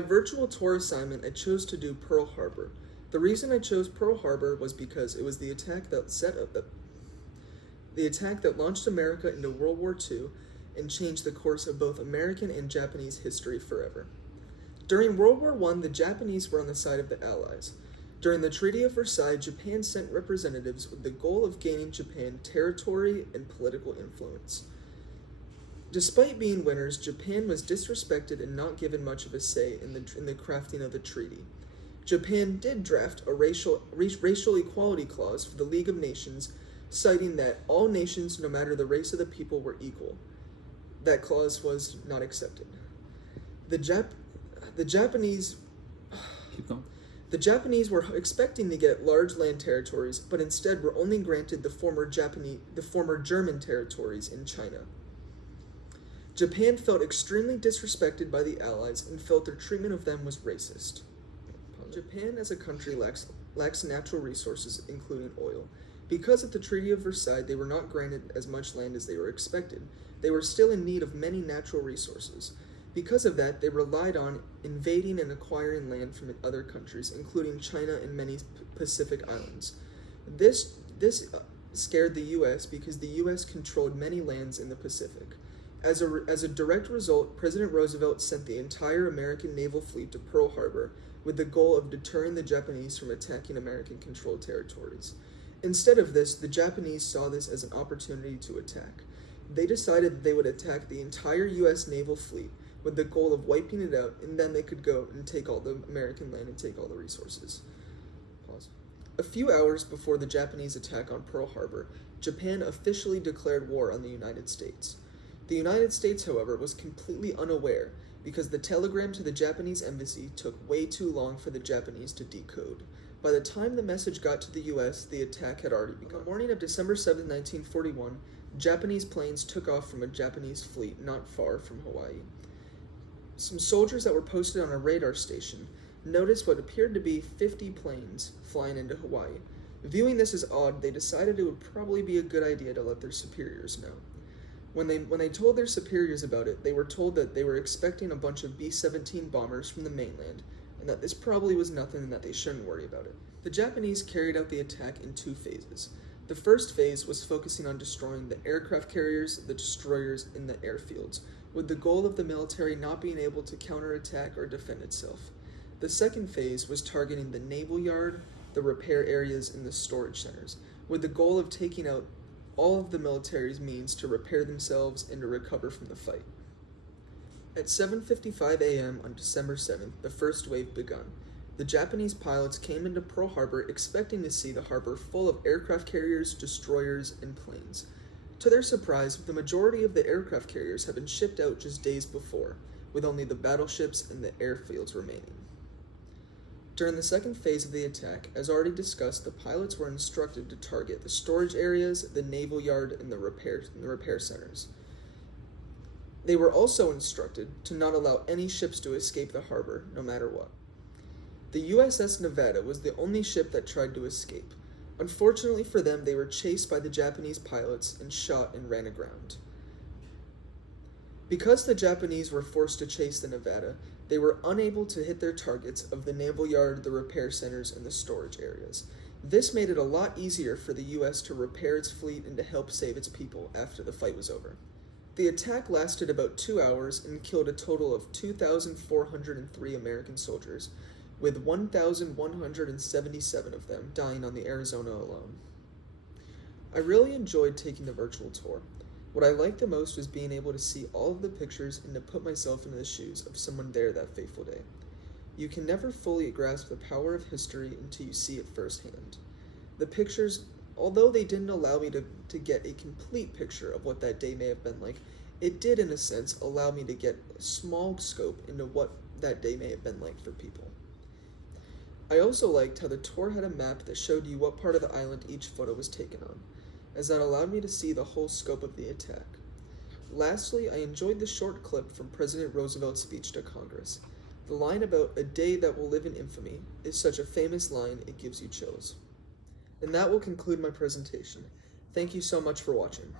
My virtual tour assignment, I chose to do Pearl Harbor. The reason I chose Pearl Harbor was because it was the attack that the attack that launched America into World War II and changed the course of both American and Japanese history forever. During World War I, the Japanese were on the side of the Allies. During the Treaty of Versailles, Japan sent representatives with the goal of gaining Japan territory and political influence. Despite being winners, Japan was disrespected and not given much of a say in the crafting of the treaty. Japan did draft a racial equality clause for the League of Nations, citing that all nations, no matter the race of the people, were equal. That clause was not accepted. The Japanese were expecting to get large land territories, but instead were only granted the former German territories in China. Japan felt extremely disrespected by the Allies and felt their treatment of them was racist. Japan as a country lacks natural resources, including oil. Because at the Treaty of Versailles they were not granted as much land as they were expected, they were still in need of many natural resources. Because of that, they relied on invading and acquiring land from other countries, including China and many Pacific islands. This scared the U.S. because the U.S. controlled many lands in the Pacific. As a direct result, President Roosevelt sent the entire American naval fleet to Pearl Harbor with the goal of deterring the Japanese from attacking American-controlled territories. Instead of this, the Japanese saw this as an opportunity to attack. They decided that they would attack the entire U.S. naval fleet with the goal of wiping it out, and then they could go and take all the American land and take all the resources. Pause. A few hours before the Japanese attack on Pearl Harbor, Japan officially declared war on the United States. The United States, however, was completely unaware because the telegram to the Japanese embassy took way too long for the Japanese to decode. By the time the message got to the U.S., the attack had already begun. On the morning of December 7, 1941, Japanese planes took off from a Japanese fleet not far from Hawaii. Some soldiers that were posted on a radar station noticed what appeared to be 50 planes flying into Hawaii. Viewing this as odd, they decided it would probably be a good idea to let their superiors know. When they told their superiors about it, they were told that they were expecting a bunch of B-17 bombers from the mainland, and that this probably was nothing and that they shouldn't worry about it. The Japanese carried out the attack in two phases. The first phase was focusing on destroying the aircraft carriers, the destroyers, and the airfields, with the goal of the military not being able to counterattack or defend itself. The second phase was targeting the naval yard, the repair areas, and the storage centers, with the goal of taking out all of the military's means to repair themselves and to recover from the fight. At 7:55 a.m. on December 7th, the first wave begun. The Japanese pilots came into Pearl Harbor expecting to see the harbor full of aircraft carriers, destroyers, and planes. To their surprise, the majority of the aircraft carriers had been shipped out just days before, with only the battleships and the airfields remaining. During the second phase of the attack, as already discussed, the pilots were instructed to target the storage areas, the naval yard, and the repair centers. They were also instructed to not allow any ships to escape the harbor, no matter what. The USS Nevada was the only ship that tried to escape. Unfortunately for them, they were chased by the Japanese pilots and shot and ran aground. Because the Japanese were forced to chase the Nevada, they were unable to hit their targets of the naval yard, the repair centers, and the storage areas. This made it a lot easier for the U.S. to repair its fleet and to help save its people after the fight was over. The attack lasted about 2 hours and killed a total of 2,403 American soldiers, with 1,177 of them dying on the Arizona alone. I really enjoyed taking the virtual tour. What I liked the most was being able to see all of the pictures and to put myself into the shoes of someone there that fateful day. You can never fully grasp the power of history until you see it firsthand. The pictures, although they didn't allow me to get a complete picture of what that day may have been like, it did in a sense allow me to get a small scope into what that day may have been like for people. I also liked how the tour had a map that showed you what part of the island each photo was taken on, as that allowed me to see the whole scope of the attack. Lastly, I enjoyed the short clip from President Roosevelt's speech to Congress. The line about "a day that will live in infamy" is such a famous line it gives you chills. And that will conclude my presentation. Thank you so much for watching.